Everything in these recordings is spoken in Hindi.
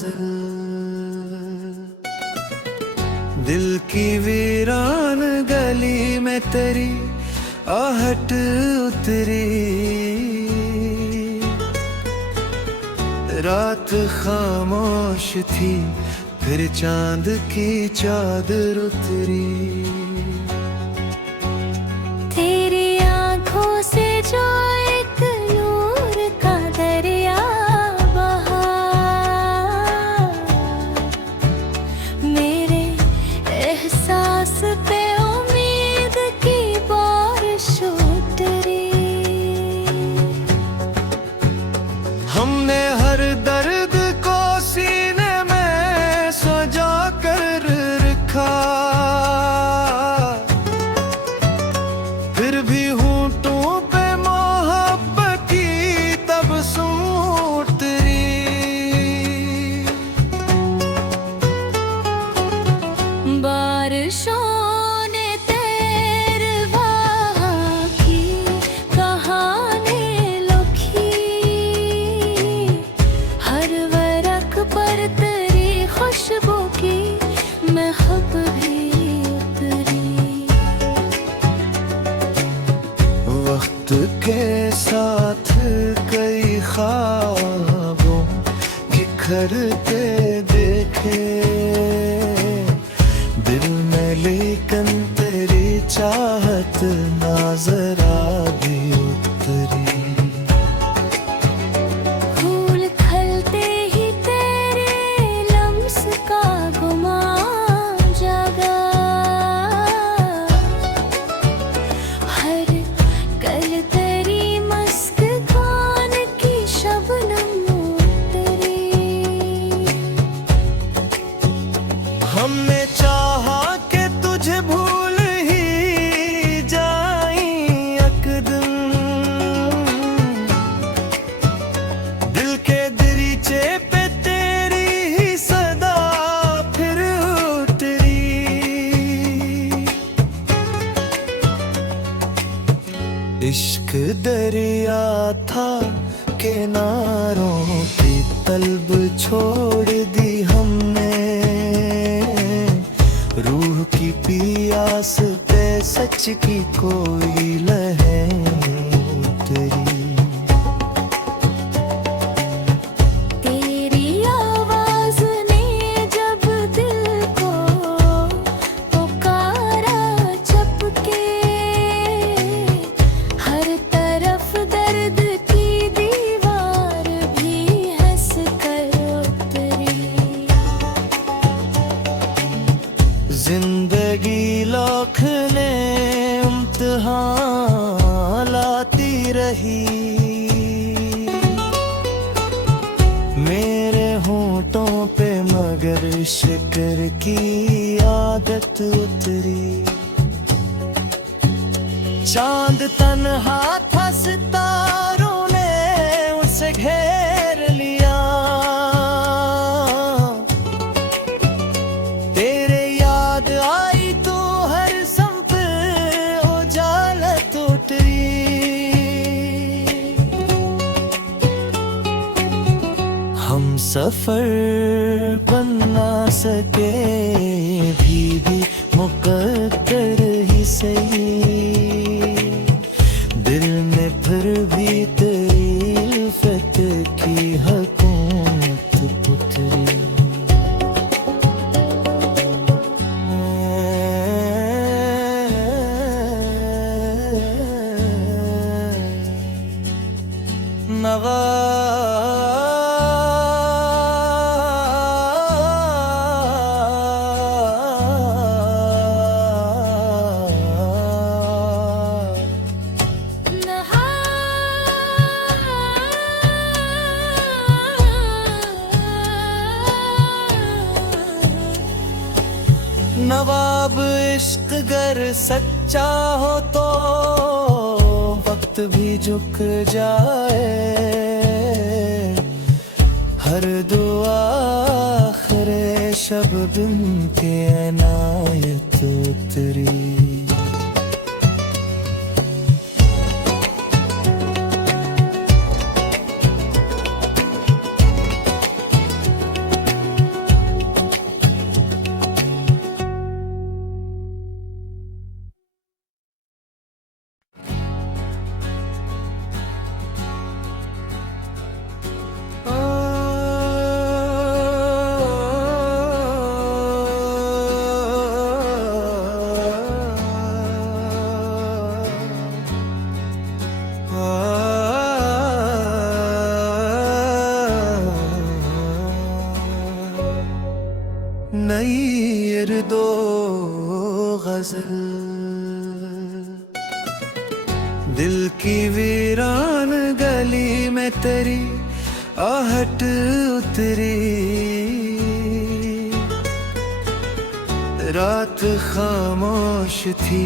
गजल। दिल की वीरान गली में तेरी आहट उतरी, रात खामोश थी फिर चांद की चादर उतरी। तेरी आंखों से जो एक नूर का दरिया बहा, मेरे एहसास पे उम्मीद की बारिश उतरी। हमने हर दर्द को सीने में सजा कर रखा, फिर भी होंठों पे मोहब्बत की तबस्सुम उतरी। बारिशों ने तेरवा की कहानी लिखी, हर वरक पर तेरी खुशबू की महक भी उतरी। वक्त के साथ कई ख्वाबों बिखरते देखे दिल में, लेकिन तेरी चाहत ना जरा भी उतरी। फूल खिलते ही तेरे लम्स का गुमान जागा, हर कल तेरी मस्क खान की शबनम उतरी। हमने चाहा कि तुझे भूल ही जाई एक दिन, दिल के दरीचे पे तेरी ही सदा फिर उतरी। इश्क दरिया था किनारों की तलब छोड़ दी हमने, रूह की पियास पे सच की कोई लहर उतरी। तेरी आवाज ने जब दिल को पुकारा चपके, हर तरफ दर्द की दीवार भी हंस कर उतरी। जिंदगी लाख ने इम्तिहान लाती रही, मेरे होंठों पे मगर शिकर की आदत उतरी। चांद तन्हा था सितारों ने उसे घेर लिया, तेरे याद आई तो हर संप उजालत उतरी। हम सफर बन ना सके भी मुकद्दर ही सही, दिल में फिर भी तेरी उल्फत की हुकूमत उतरी। नवा नवाब इश्क गर सच्चा हो तो वक्त भी झुक जाए, हर दुआ आखिरे शब दिन के अनायत उतरी। फिर दो गजल। दिल की वीरान गली में तेरी आहट उतरी, रात खामोश थी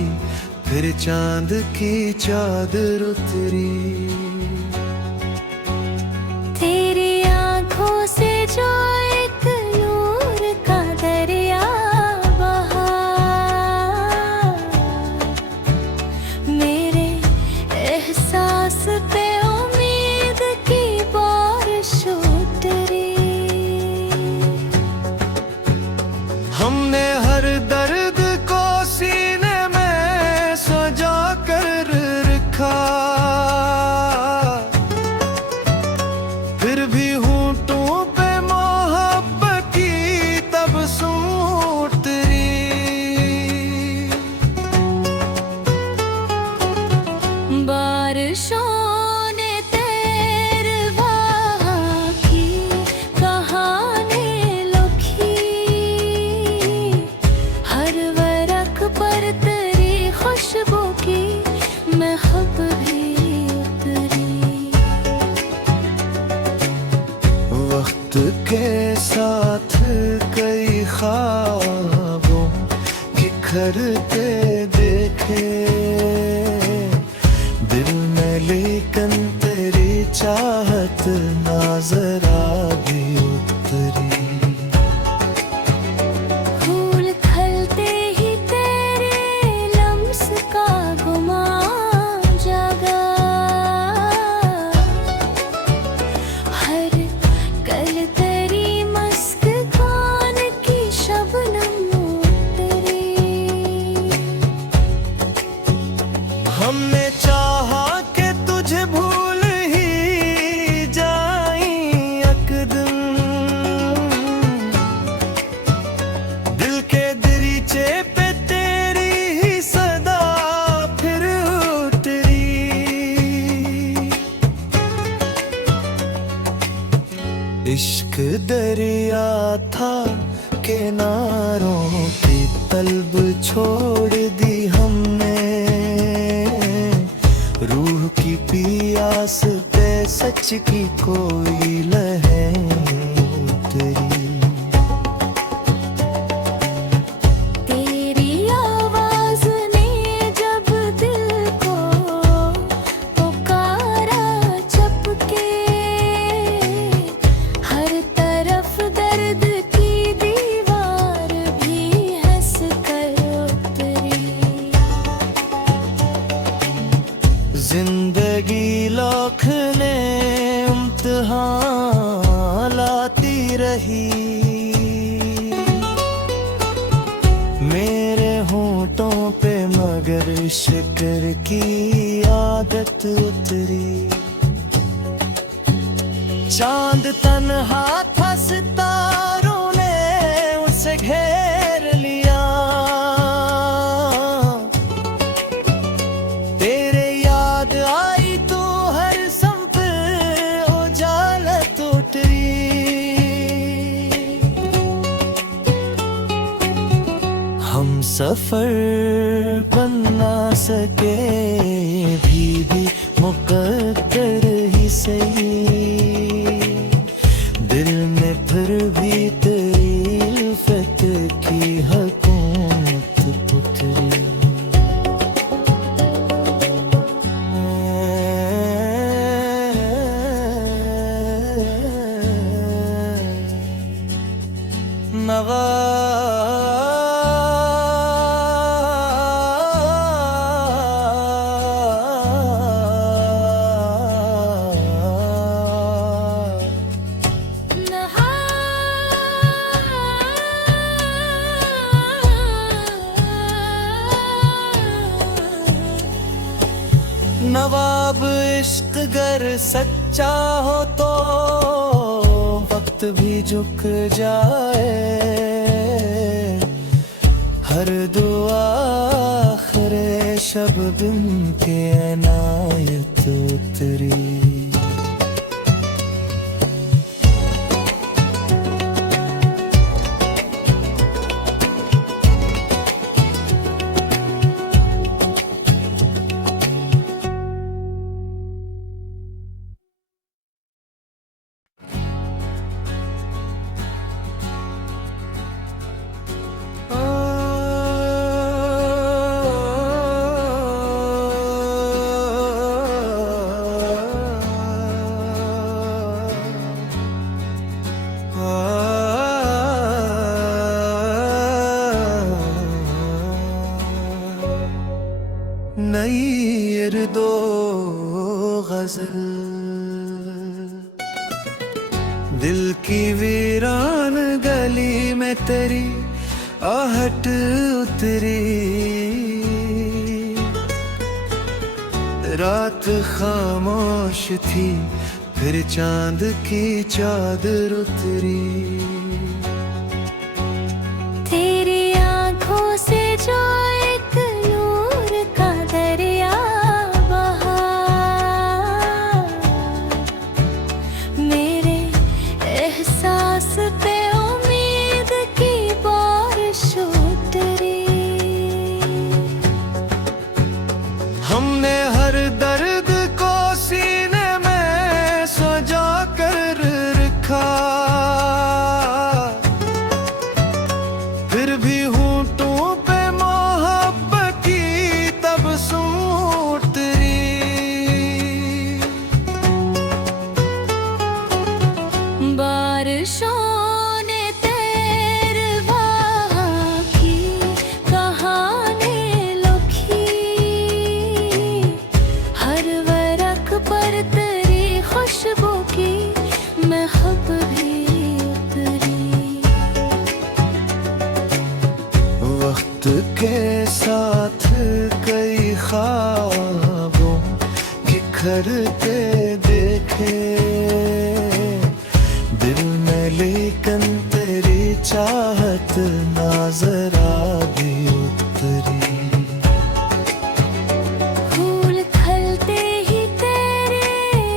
फिर चांद की चादर उतरी। तेरी आंखों से जो एक नूर का दरिया बहा, मेरे एहसास पे उम्मीद की बारिश उतरी। हमने हर दर्द को सीने में सजा कर रखा, फिर भी होंठों पे मोहब्बत की तबस्सुम उतरी। बारिशों ने तेरवा की कहानी लिखी, हर वरक पर तेरी खुशबू की महक भी उतरी। वक्त के साथ कई ख्वाबों बिखरते देखे दिल में, लेकिन तेरी चाहत ना जरा भी उतरी। फूल खिलते ही तेरे लम्स का गुमान जागा, हर कल तेरी मस्क खान की शबनम उतरी। हमने चाहा कि तुझे भूल ही जाई एक दिन, दिल के दरीचे पे तेरी ही सदा फिर उतरी। इश्क दरिया था किनारों की तलब छोड़ दी हमने, रूह की पियास पे सच की कोई लहर उतरी। तेरी आवाज ने जब दिल को पुकारा चपके, हर तरफ दर्द की दीवार भी हंस कर उतरी। जिंदगी लौटने इम्तिहान लाती रही, मेरे होंठों पे मगर शिकर की आदत उतरी। चांद तन्हा था सितारों ने उसे घेर लिया, तेरे याद आई तो हर संप उजालत उतरी। हम सफर बन ना सके भी मुकद्दर ही सही, दिल में फिर भी तेरी उल्फत की हुकूमत उतरी। नवा नवाब इश्क गर सच्चा हो तो वक्त भी झुक जाए, हर दुआ आखिर शबनम के अनायत उतरी। नई इर्दो गजल। दिल की वीरान गली में तेरी आहट उतरी, रात खामोश थी फिर चांद की चादर उतरी। तेरी आंखों से जो एक नूर का दरिया बहा, मेरे एहसास पे उम्मीद की बारिश उतरी। हमने हर दर्द को सीने में सजा कर रखा, फिर भी होंठों पे मोहब्बत की तबस्सुम उतरी। बारिशों ने तेरे वहाँ की कहानी लिखी, हर वरक पर तेरी खुशबू की महक भी उतरी। वक्त के साथ कई ख्वाबों बिखरते देखे दिल में, लेकिन तेरी चाहत ना जरा भी उतरी। फूल खिलते ही तेरे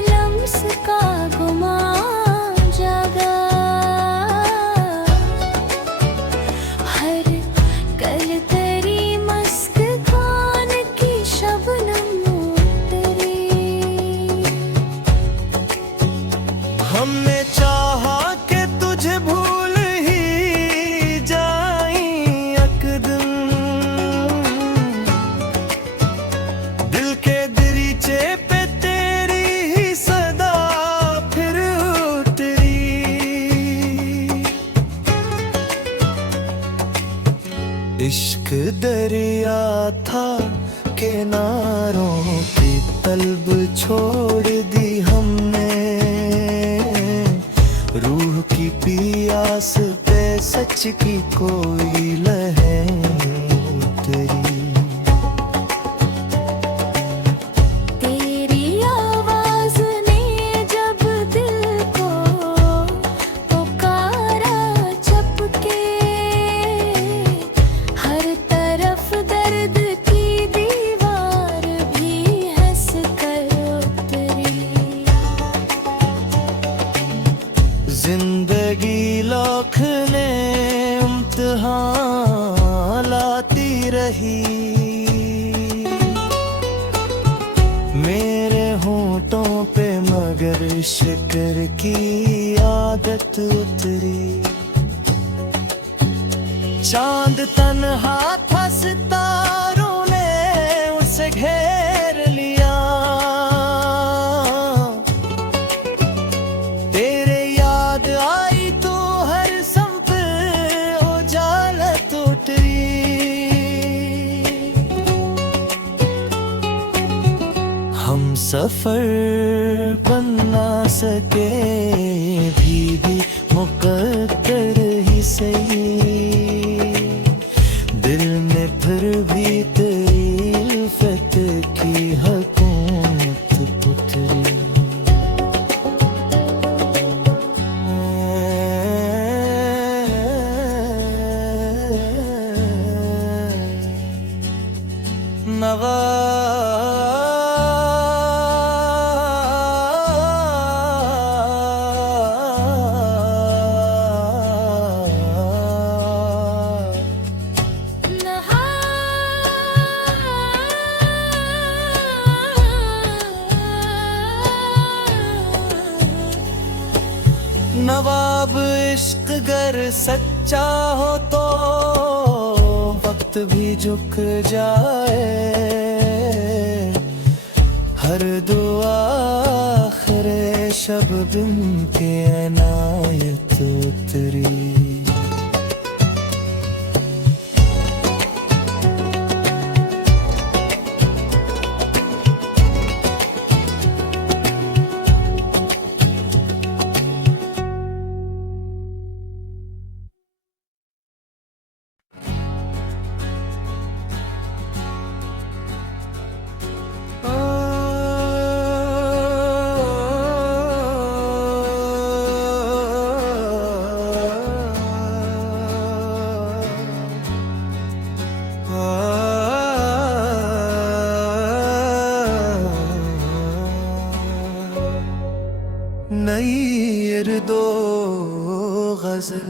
लम्स का गुमान जागा, हर कल तेरी मस्क खान की शबनम उतरी। हमने चाहा कि तुझे भूल ही जाई यकदम, दिल के दरीचे पे तेरी ही सदा फिर उतरी। इश्क दरिया था किनारों की तलब छोड़ दी हमने, रूह की पियास पे सच की कोई लहर उतरी। तेरी आवाज ने जब दिल को पुकारा चपके, हर तरफ दर्द की दीवार भी हंस कर उतरी। जिंदगी लौटने इम्तिहान लाती रही, मेरे होंठों पे मगर शिकर की आदत उतरी। चांद तन्हा था सितारों ने उसे घेर लिया, तेरे याद आई तो हर संप उजालत उतरी। हम सफर बन ना सके भी मुकद्दर ही सही, दिल में फिर भी तेरी उल्फत की हुकूमत उतरी। नवा नवाब इश्क गर सच्चा हो तो वक्त भी झुक जाए, हर दुआ आखिर शबनम के अनायत उतरी। नई दो गजल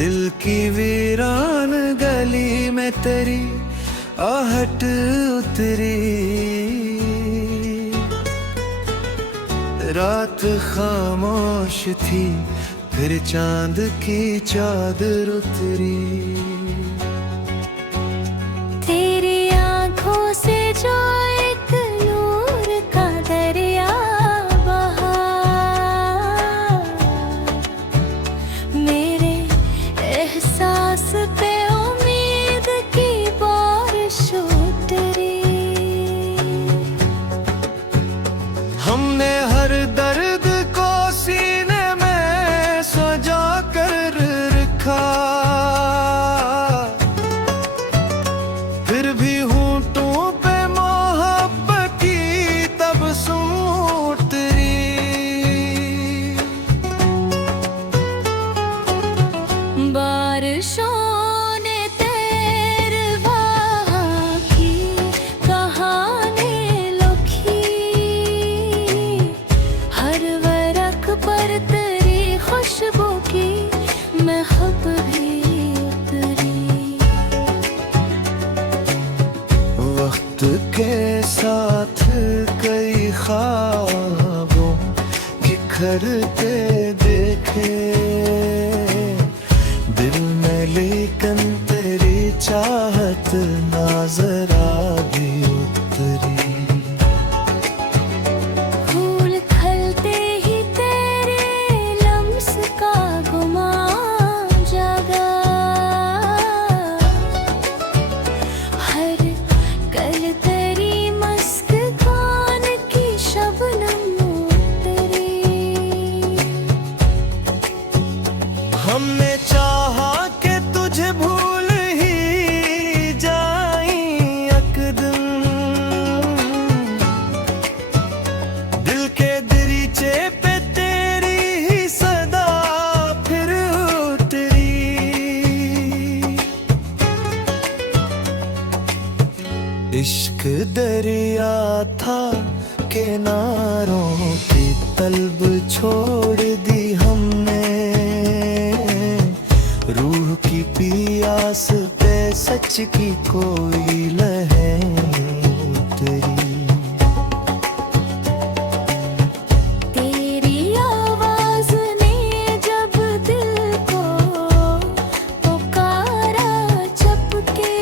दिल की वीरान गली में तेरी आहट उतरी रात खामोश थी फिर चांद की चादर उतरी तेरी आंखों से जो एक नूर का दरिया बहा मेरे एहसास पे उम्मीद की बारिश उतरी हमने हर दर्द को सीने में सजा कर रखा फिर भी होंठों पे मोहब्बत की तबस्सुम उतरी बारिशों ने तेरे वहाँ की कहानी लिखी हर वरक पर तेरी खुशबू की महक भी उतरी वक्त के साथ कई ख्वाबों बिखरते देखे दिल में लेकिन तेरी चाहत ना जरा भी उतरी फूल खिलते ही तेरे लम्स का गुमान जागा हर कल तेरी मस्क खान की शबनम उतरी हमने चाहा कि तुझे भूल ही जाए एक दिन दिल के दरीचे पे तेरी ही सदा फिर उतरी इश्क दरिया था किनारों की तलब छोड़ दी हमने रूह की पियास पे सच की कोई लहर उतरी तेरी आवाज ने जब दिल को पुकारा चपके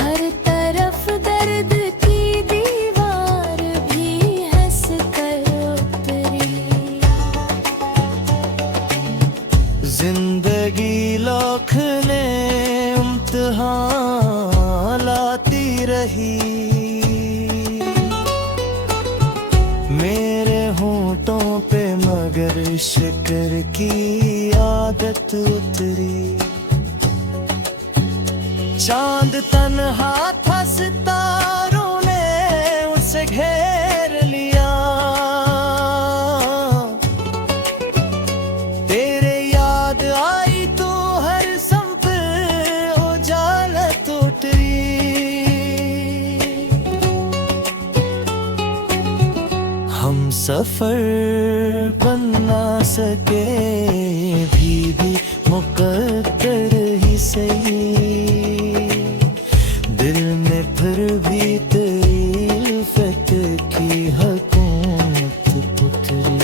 हर तरफ दर्द की दीवार भी हंस कर उतरी जिंदगी लौटने इम्तिहान लाती रही मेरे होंठों पे मगर शिकर की आदत उतरी चांद तन्हा था सितारों ने उसे घेर लिया तेरे याद आई तो हर संप उजालत उतरी हम सफर बन ना सके भी मुकद्दर ही सही दिल में फिर भी तेरी उल्फत की हुकूमत उतरी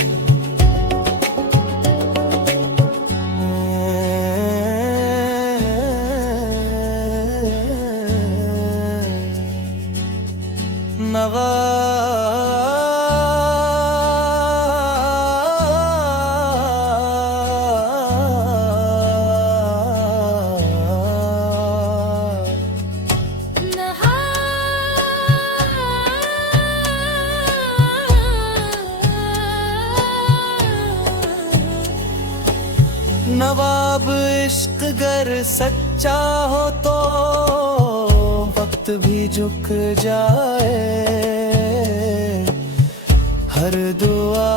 नवा नवाब इश्क गर सच्चा हो तो वक्त भी झुक जाए हर दुआ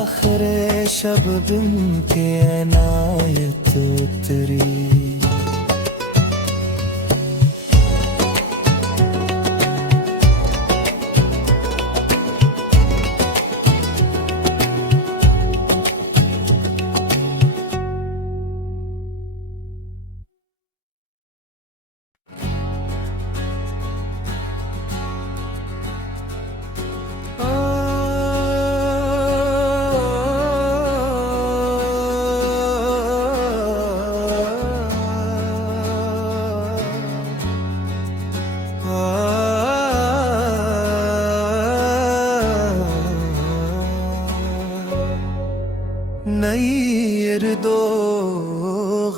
आखिर शब दिन के अनायत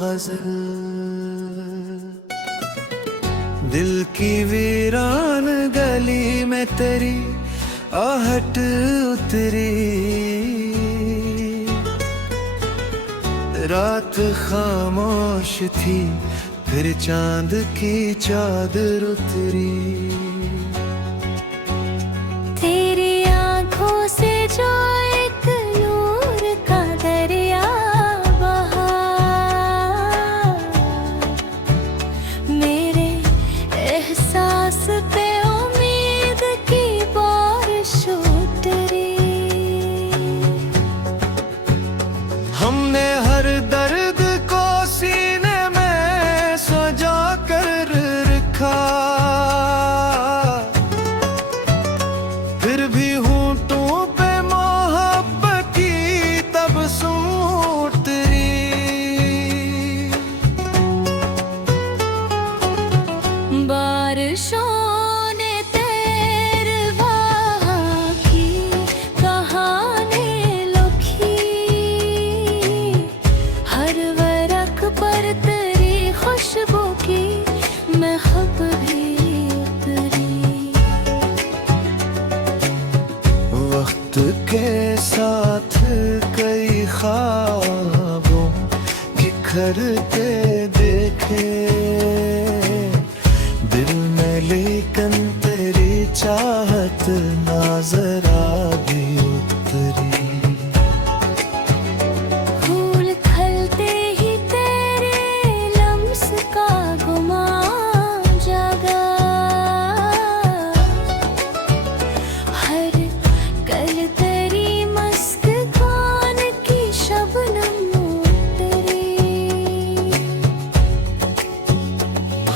गजल। दिल की वीरान गली में तेरी आहट उतरी, रात खामोश थी फिर चांद की चादर उतरी। तेरी आंखों से जो एक नूर का दरिया बहा, मेरे एहसास पे उम्मीद की बारिश उतरी। हमने हर दर्द को सीने में सजा कर रखा, फिर भी होंठों पे मोहब्बत की तबस्सुम उतरी। बारिशों ने तेरे वहाँ की कहानी लिखी, हर वरक पर तेरी खुशबू की महक भी उतरी। वक्त के साथ कई ख्वाबों बिखरते देखे दिल में, लेकिन तेरी चाहत ना जरा भी उतरी। फूल खिलते ही तेरे लम्स का गुमान जागा, हर कल तेरी मस्क खान की शबनम उतरी।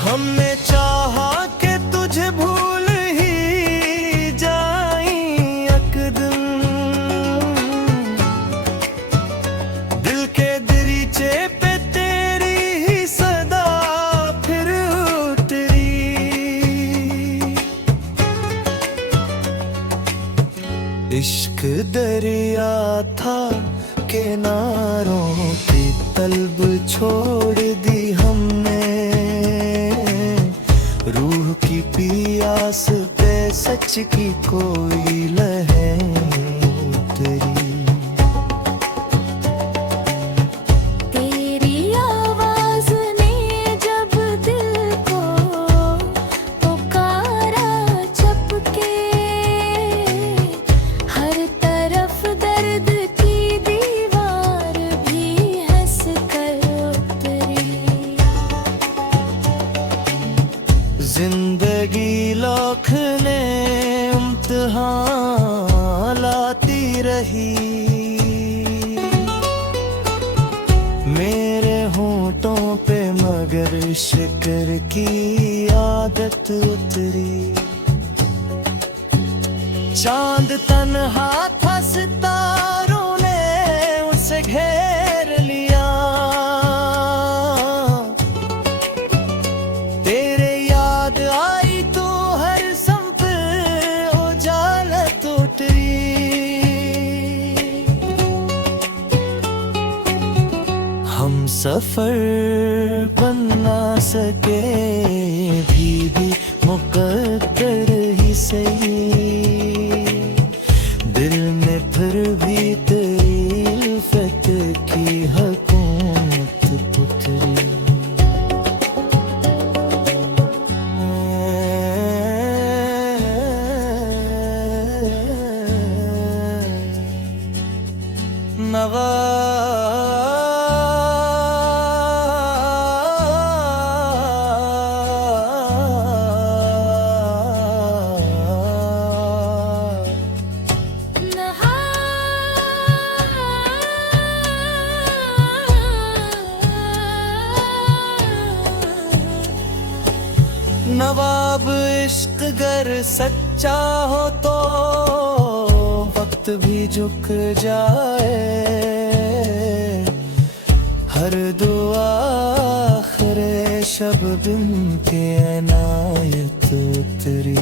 हमने चाहा कि तुझे भूल ही जाए एक दिन, दिल के दरीचे पे तेरी ही सदा फिर उतरी। इश्क दरिया था किनारों की तलब छोड़ दी हमने, रूह की पियास पे सच की कोई लहर उतरी। तेरी आवाज ने जब दिल को पुकारा चपके, हर तरफ दर्द की दीवार भी हंस कर उतरी। जिंदगी लाखने इम्तिहान लाती रही, मेरे होंठों पे मगर शिकर की आदत उतरी। चांद तन्हा था सितारों ने उसे घेर लिया, तेरे याद आई तो हर संप उजालत उतरी। हम सफर बन ना सके भी मुकद्दर ही सही, दिल में फिर भी तेरी उल्फत की हुकूमत उतरी। नवा नवाब इश्क गर सच्चा हो तो वक्त भी झुक जाए, हर दुआ आखिरे शब बिन के अनायत उतरी।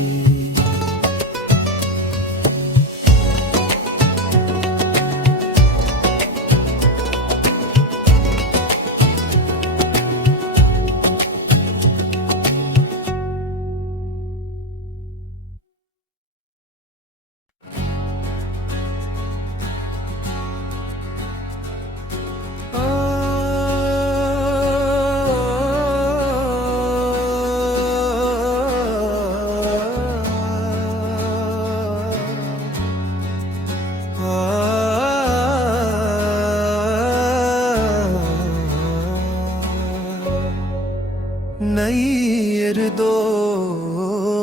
शेर दो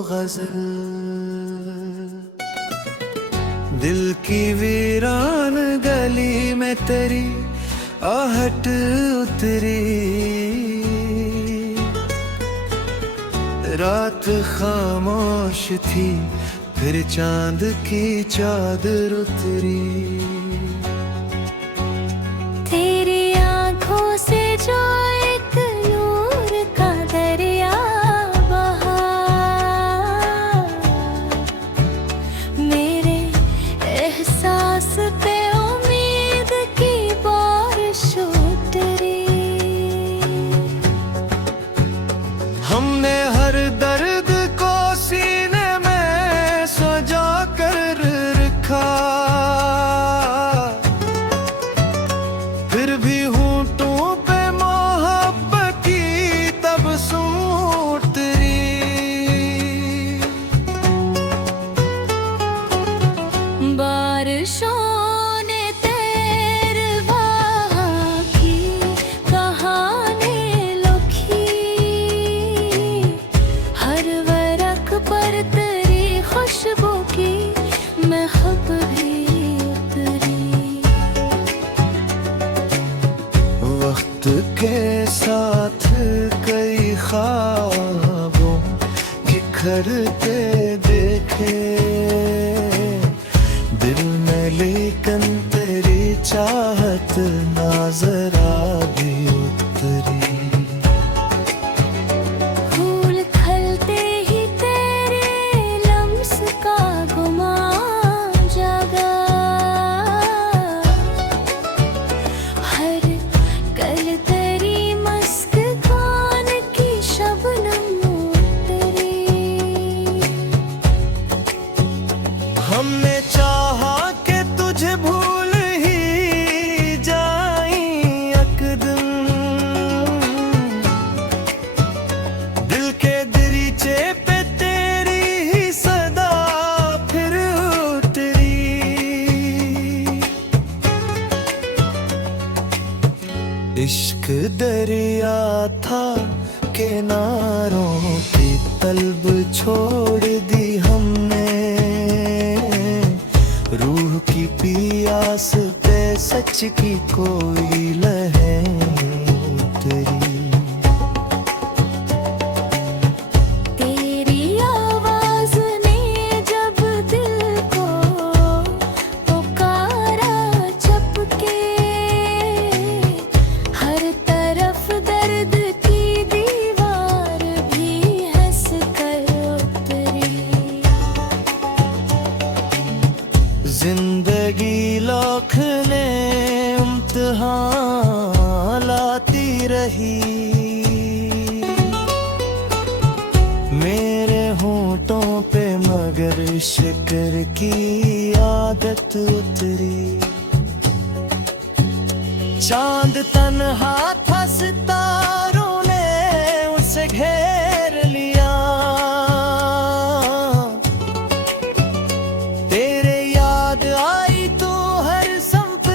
गजल। दिल की वीरान गली में तेरी आहट उतरी, रात खामोश थी फिर चांद की चादर उतरी। तेरी आंखों से जो एक नूर का दरिया बहा, मेरे एहसास पे उम्मीद की बारिश उतरी। हमने हर दर्द को सीने में सजा कर रखा, फिर भी होंठों पे मोहब्बत की तबस्सुम उतरी। बारिशों ने तेरे वहाँ की कहानी लिखी, हर वरक पर तेरी खुशबू की महक भी उतरी। वक्त के साथ कई ख्वाबों बिखरते देखे दिल में, लेकिन तेरी चाहत ना जरा भी उतरी। फूल खिलते ही तेरे लम्स का गुमान जागा, हर कल तेरी मस्क खान की शबनम उतरी। हमने चाहा कि तुझे भूल ही जाए एक दिन, दिल के दरीचे पे तेरी ही सदा फिर उतरी। इश्क दरिया था किनारों की तलब छोड़ दी हमने, रूह की पियास पे सच की कोई लहर उतरी। तेरी आवाज ने जब दिल को पुकारा चपके, हर तरफ दर्द की दीवार भी हंस कर उतरी। जिंदगी लाख ने इम्तिहान लाती रही, मेरे होंठों पे मगर शिकर की आदत उतरी। चांद तन्हा था सितारों ने उसे घेर लिया, तेरे याद आई तो हर संप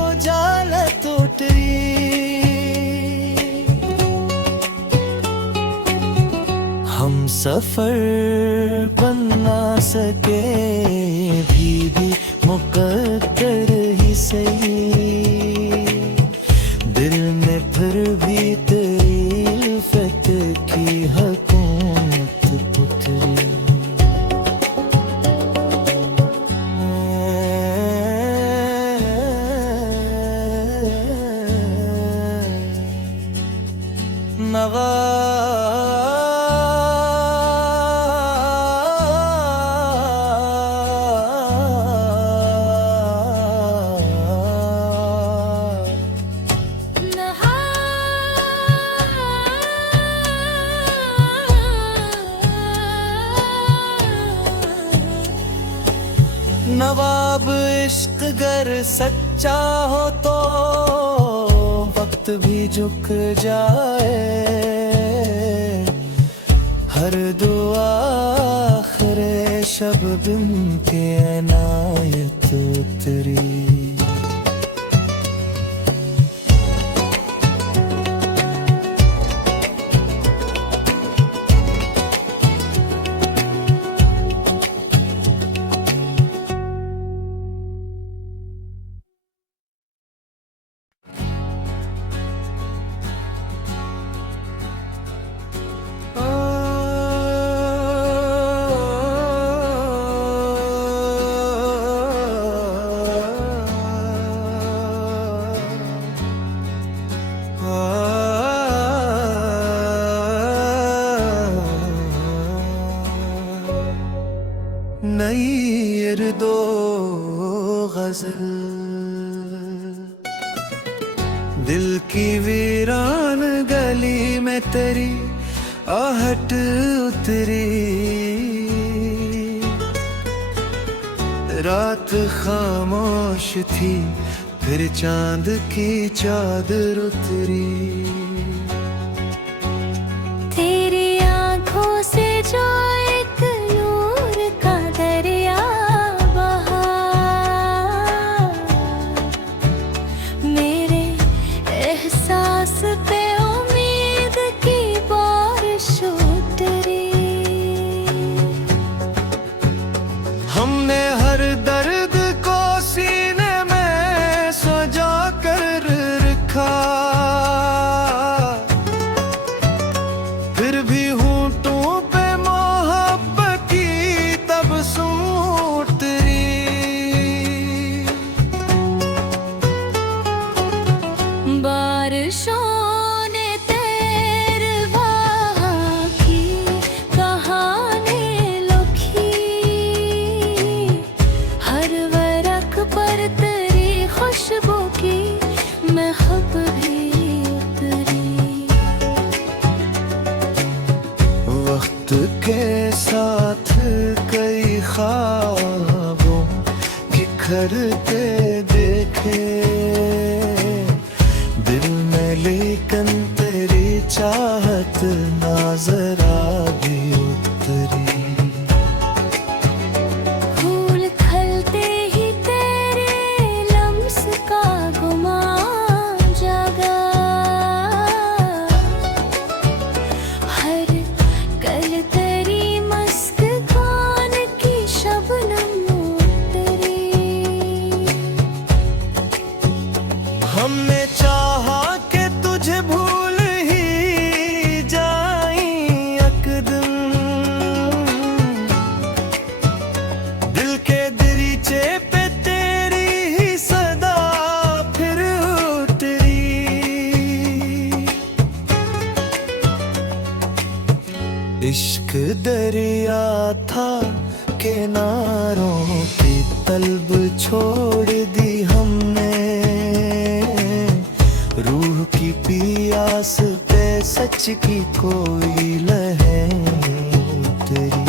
उजालत उतरी। हम सफर बन ना सके भी मुकद्दर ही सही, दिल में फिर भी तेरी उल्फत की हुकूमत उतरी। नवा नवाब इश्क गर सच्चा हो तो वक्त भी झुक जाए, हर दुआ आखिर शबनम के अनायत उतरी। नई दो गजल दिल की वीरान गली में तेरी आहट उतरी रात खामोश थी फिर चांद की चादर उतरी तेरी आंखों से जो एक नूर का दरिया बहा मेरे एहसास पे उम्मीद की बारिश उतरी हमने हर दर्द को सीने में सजा कर रखा फिर भी होंठों पे मोहब्बत की तबस्सुम उतरी बारिशों ने तेरवाह की कहानी लिखी हर वरक पर तेरी खुशबू की महक भी उतरी वक्त के साथ कई ख्वाबों बिखरते देखे दिल में लेकिन तेरी चाहत ना जरा भी उतरी फूल खिलते ही तेरे लम्स का गुमान जागा हर कल तेरी मस्क खान की शबनम उतरी हमने चाहा कि तुझे भूल ही जाए यकदम दिल के दरीचे पे तेरी ही सदा फिर उतरी इश्क दरिया था किनारों की तलब छोड़ दी हमने रूह की पियास पे सच की कोई लहर उतरी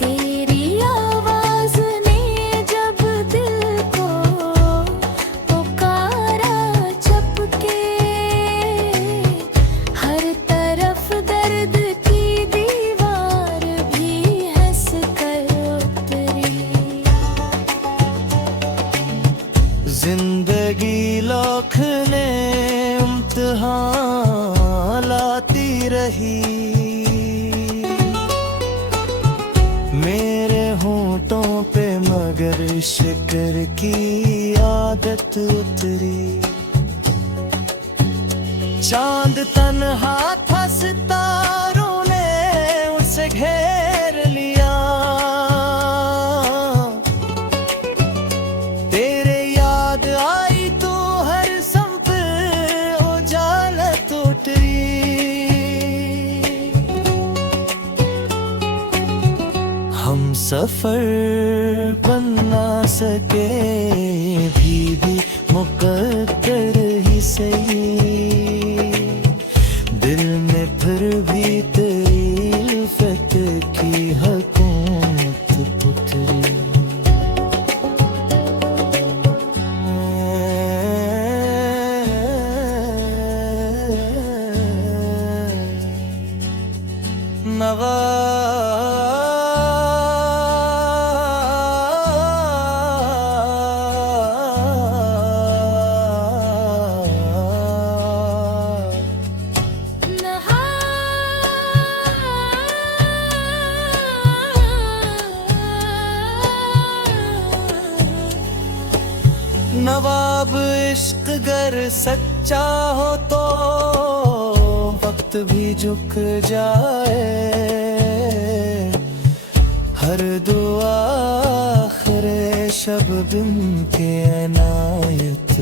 तेरी आवाज ने जब दिल को पुकारा चपके हर तरफ दर्द की दीवार भी हंस कर उतरी जिंदगी लौटने इम्तिहान लाती रही मेरे होंठों पे मगर शिकर की आदत उतरी चांद तन्हा था सितारों ने उसे घेर लिया तेरे याद आई तो हर संप उजालत उतरी हम सफर बन ना सके भी मुकद्दर ही सही दिल में फिर भी तेरी उल्फत की हुकूमत उतरी नवा नवाब इश्क गर सच्चा हो तो वक्त भी झुक जाए हर दुआ आखिर शब बिन के अनायत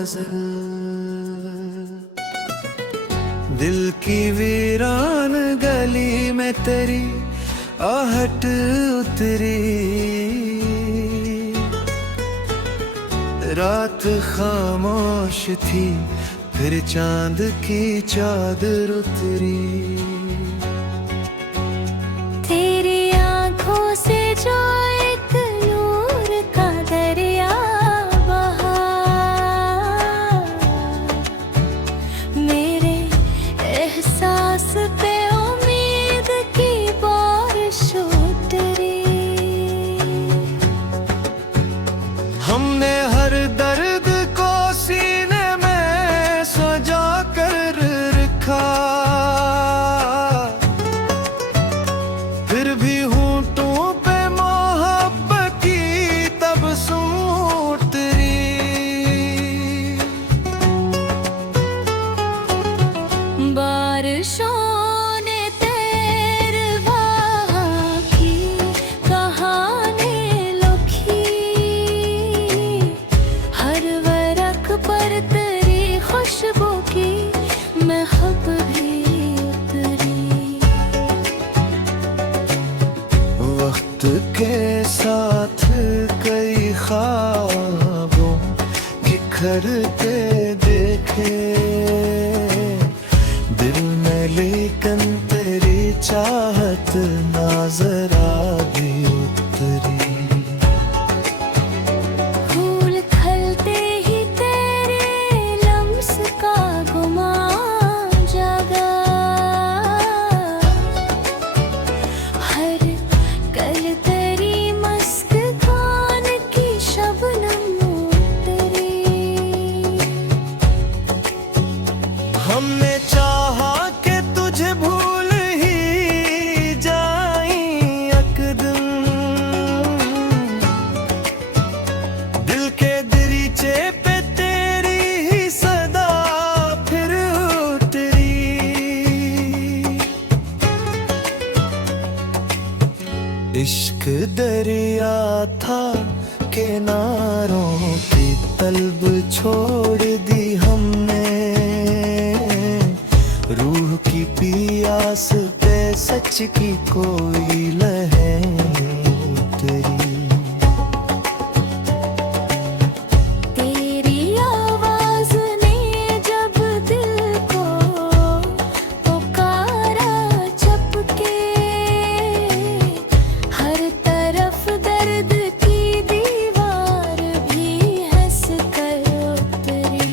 गजल। दिल की वीरान गली में तेरी आहट उतरी, रात खामोश थी फिर चांद की चादर उतरी। तेरी आंखों से जो एक नूर का दरिया बहा, मेरे एहसास पे उम्मीद की बारिश उतरी। हमने हर दर्द को सीने में सजा कर रखा, फिर भी होंठों पे मोहब्बत की तबस्सुम उतरी। बारिशों ने तेरे वहाँ की कहानी लिखी, हर वरक पर तेरी खुशबू की महक भी उतरी। वक्त के साथ कई ख्वाबों बिखरते देखे दिल में, लेकिन तेरी चाहत ना जरा भी उतरी। फूल खिलते ही तेरे लम्स का गुमान जागा, हर कल तेरी मस्क खान की शबनम उतरी। हमने चाहा कि तुझे भूल ही जाए एक दिन, दिल के दरीचे पे तेरी ही सदा फिर उतरी। इश्क दरिया था किनारों की तलब छोड़ दी हमने, रूह की पियास पे सच की कोई लहर उतरी। तेरी आवाज ने जब दिल को पुकारा चपके, हर तरफ दर्द की दीवार भी हंस कर उतरी।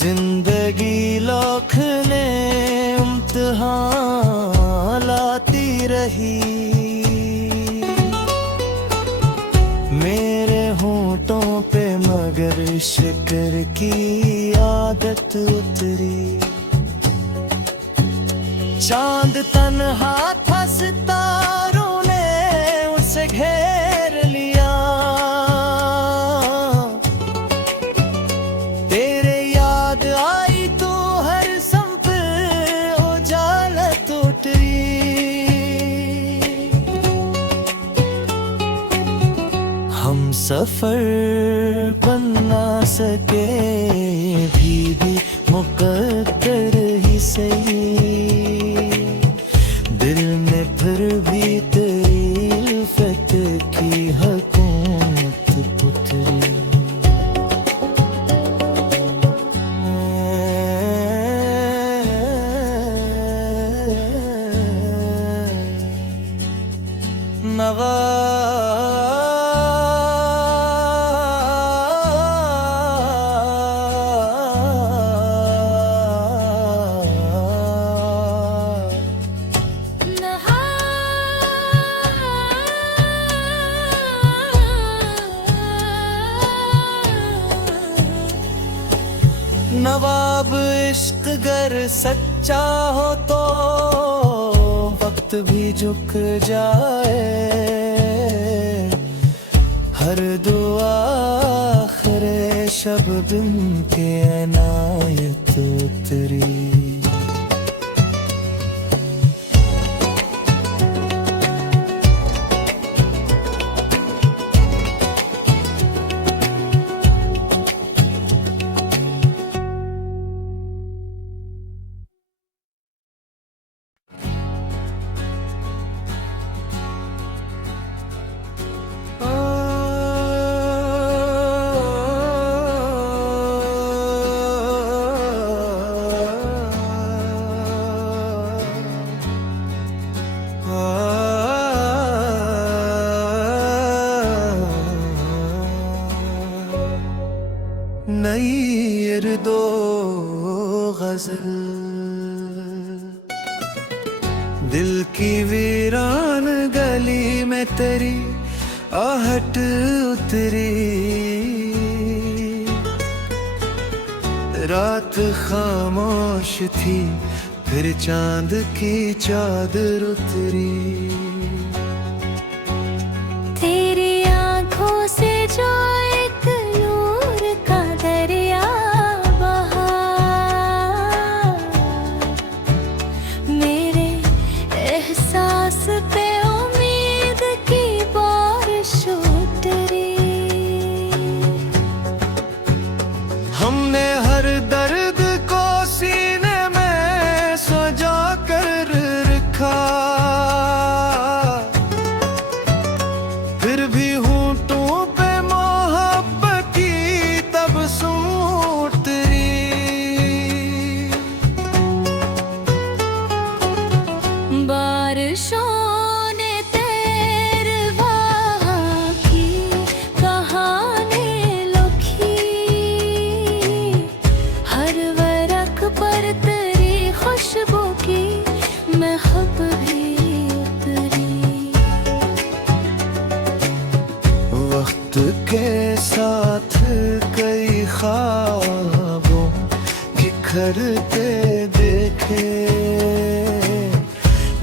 जिंदगी लौटने इम्तिहान लाती रही, मेरे होंठों पे मगर शिकर की आदत उतरी। चांद तन्हा था सितारों ने उसे घेर लिया, तेरे याद आई तो हर संप उजालत उतरी। हम सफर बन ना सके भी मुकद्दर ही सही, दिल में फिर भी तेरी उल्फत की हुकूमत उतरी। नवा नवाब इश्क गर सच्चा हो तो वक्त भी झुक जाए, हर दुआ आखिर शबनम के अनायत उतरी। नई दो गजल। दिल की वीरान गली में तेरी आहट उतरी, रात खामोश थी फिर चांद की चादर उतरी। तेरी आंखों से जो एक नूर का दरिया बहा, मेरे एहसास पे उम्मीद की बारिश उतरी। हमने हर दर्द को सीने में सजा कर रखा, फिर भी होंठों पे मोहब्बत की तबस्सुम उतरी। बारिशों ने तेरे वहाँ की कहानी लिखी, हर वरक पर तेरी खुशबू की महक भी उतरी। वक्त के साथ कई ख्वाबों बिखरते देखे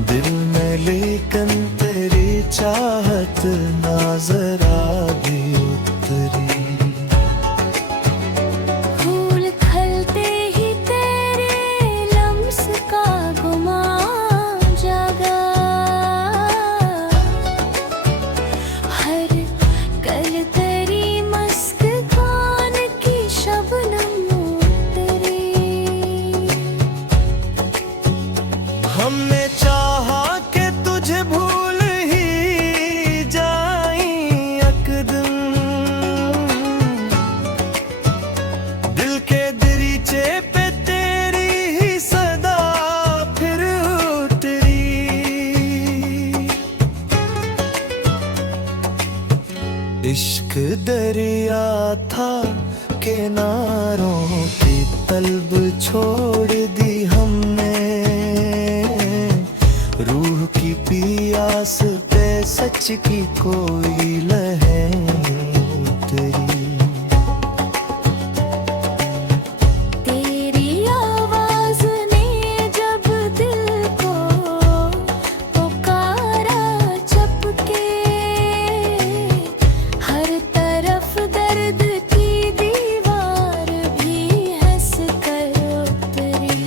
दिल में, लेकिन तेरी चाहत ना जरा भी उतरी। फूल खिलते ही तेरे लम्स का गुमान जागा, हर कल तेरी मस्क कान की शबनम उतरी। हमने चाहा कि तुझे भूल ही जाई यकदम, दिल के दरीचे पे तेरी ही सदा फिर उतरी। इश्क दरिया था किनारों की तलब छोड़ दी हमने, रूह की पियास पे सच की कोई लहर उतरी। तेरी आवाज ने जब दिल को पुकारा चपके, हर तरफ दर्द की दीवार भी हंस कर उतरी।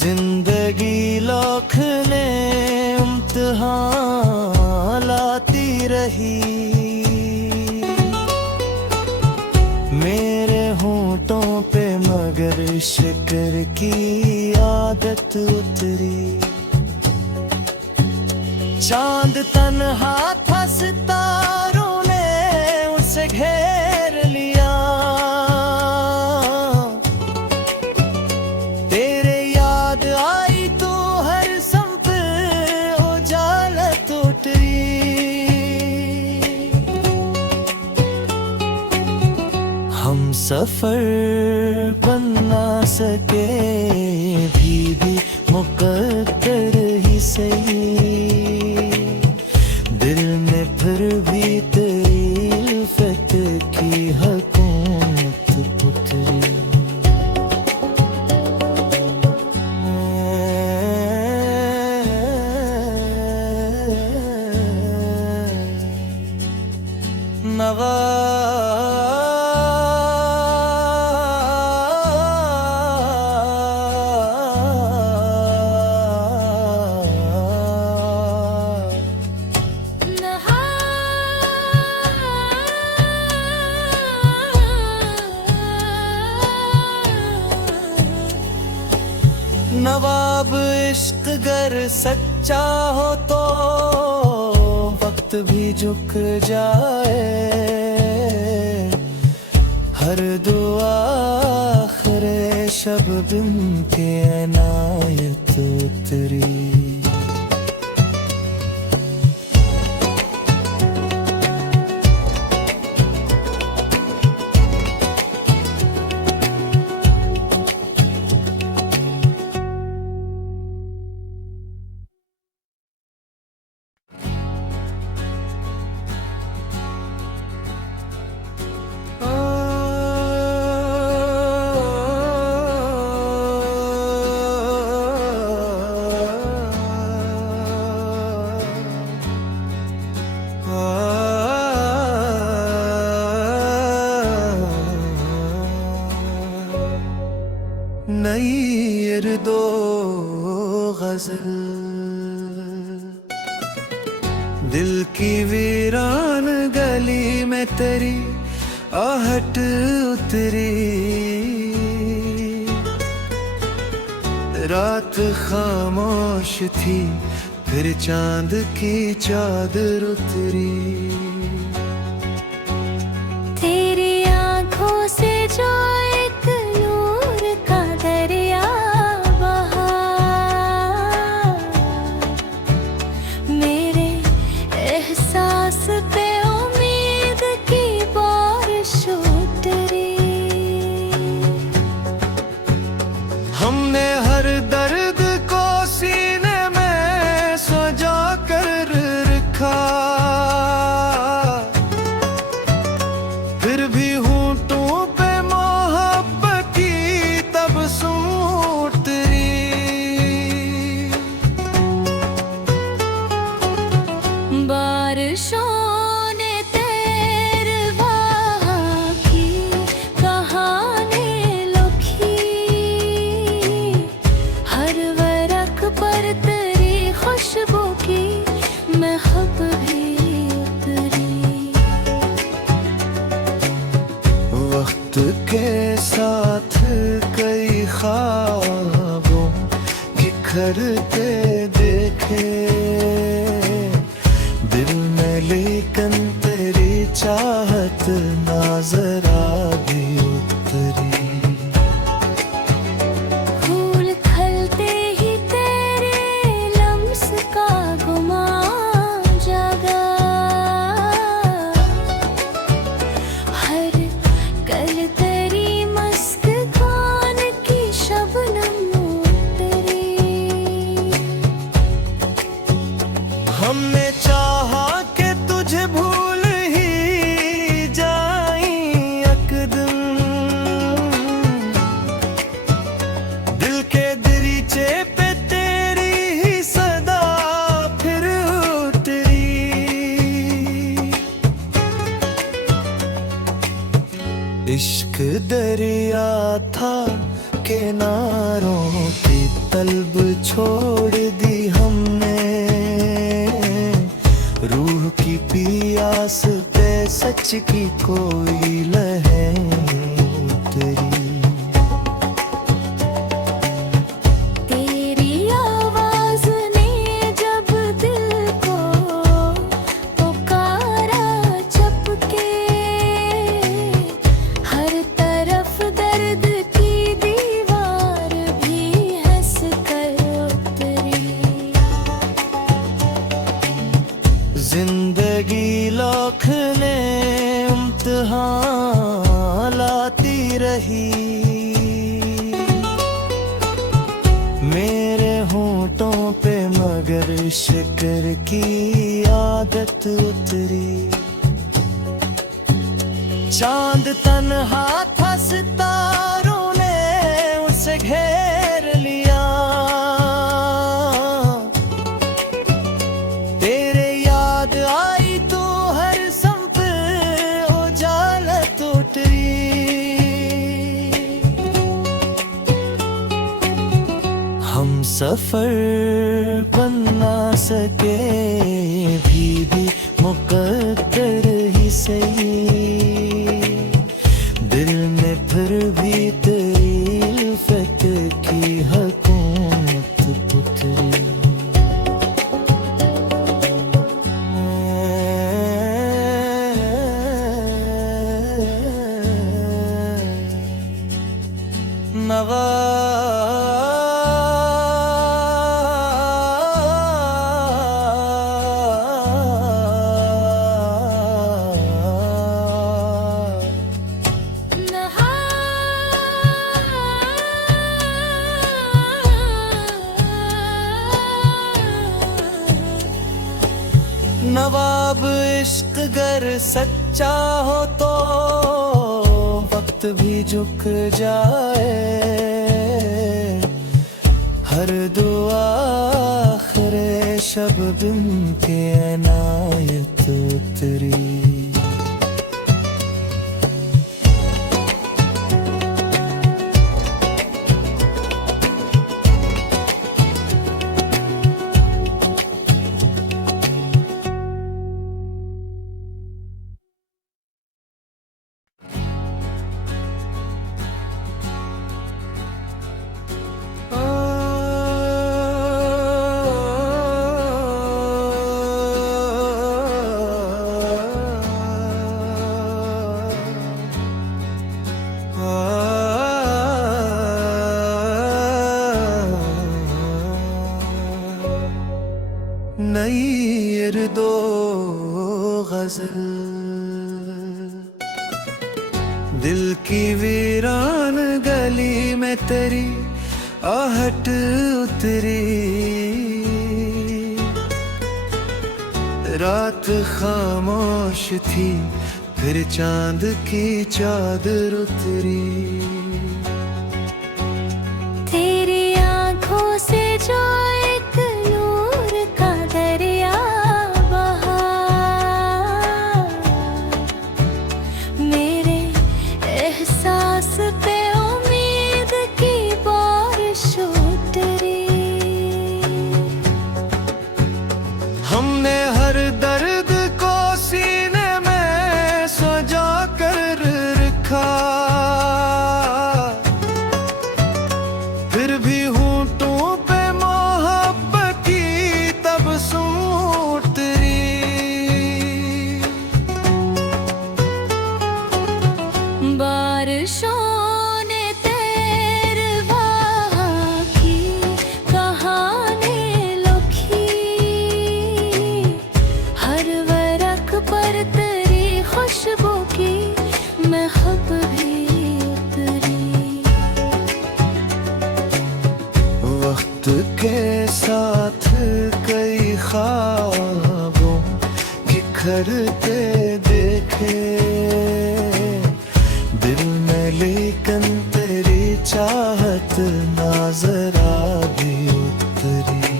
जिंदगी लाखने इम्तिहान लाती रही, मेरे होंठों पे मगर शिकर की आदत उतरी। चांद तन्हा था सितारों ने उसे घेर लिया, तेरे याद आई तो हर संप उजालत उतरी। हम सफर बन ना सके भी मुकद्दर ही सही, दिल में फिर भी तेरी उल्फत की हुकूमत उतरी। नवा नवाब इश्क गर सच्चा हो तो वक्त भी झुक जाए, हर दुआ आखिर शबनम के अनायत उतरी। गली में तेरी आहट उतरी। रात खामोश थी फिर चांद की चादर उतरी। तेरी आंखों से जो एक नूर का दरिया बहा, मेरे एहसास पे उम्मीद की बारिश उतरी। हमने हर दर्द को सीने में सजा कर रखा, फिर भी होंठों पे मोहब्बत की तबस्सुम उतरी। बारिशों ने तेरे वहाँ की कहानी लिखी, हर वरक पर तेरी खुशबू की महक भी उतरी। वक्त के साथ कई ख्वाबों बिखरते देखे दिल में, लेकिन तेरी चाहत ना जरा भी उतरी। फूल खिलते ही तेरे लम्स का गुमान जागा, हर कल तेरी मस्त खान की शबनम उतरी। हमने चाहा कि तुझे भूल ही जाई यकदम, दिल के दरीचे पे तेरी ही सदा फिर उतरी। इश्क दरिया था किनारों की तलब छोड़ दी हमने, रूह की पियास पे सच की कोई लहर उतरी। तेरी आवाज ने जब दिल को पुकारा चपके, हर तरफ दर्द की दीवार भी हंस कर उतरी। जिंदगी लाखने इम्तिहान लाती रही, मेरे होंठों पे मगर शिकर की आदत उतरी। चांद तन्हा था सितारों ने उसे घेर लिया, तेरे याद आई तो हर संप उजालत उतरी। हम सफर बन ना सके भी मुकद्दर ही सही, दिल में फिर भी तेरी उल्फत की हुकूमत उतरी। नवा नवाब इश्क गर सच्चा हो तो वक्त भी झुक जाए, हर दुआ आखिर शबनम के अनायत उतरी। गजल। दिल की वीरान गली में तेरी आहट उतरी, रात खामोश थी फिर चांद की चादर उतरी। तेरी आंखों से जो एक नूर का दरिया बहा, मेरे एहसास पे उम्मीद की बारिश उतरी। हमने हर दर्द को सीने में सजा कर रखा, फिर भी होंठों पे मोहब्बत की तबस्सुम उतरी। बारिशों ने तेरवा की कहानी लिखी, हर वरक पर तेरी खुशबू की महक भी उतरी। वक्त के साथ कई ख्वाबों बिखरते देखे दिल में, लेकिन तेरी चाहत ना जरा भी उतरी।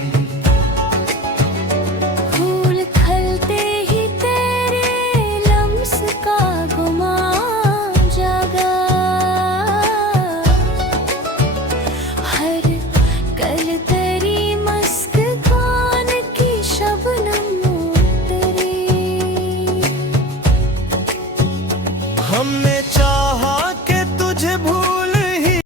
फूल खिलते ही तेरे लम्स का गुमान जागा, हर कल तेरी मस्क खान की शबनम उतरी। हमने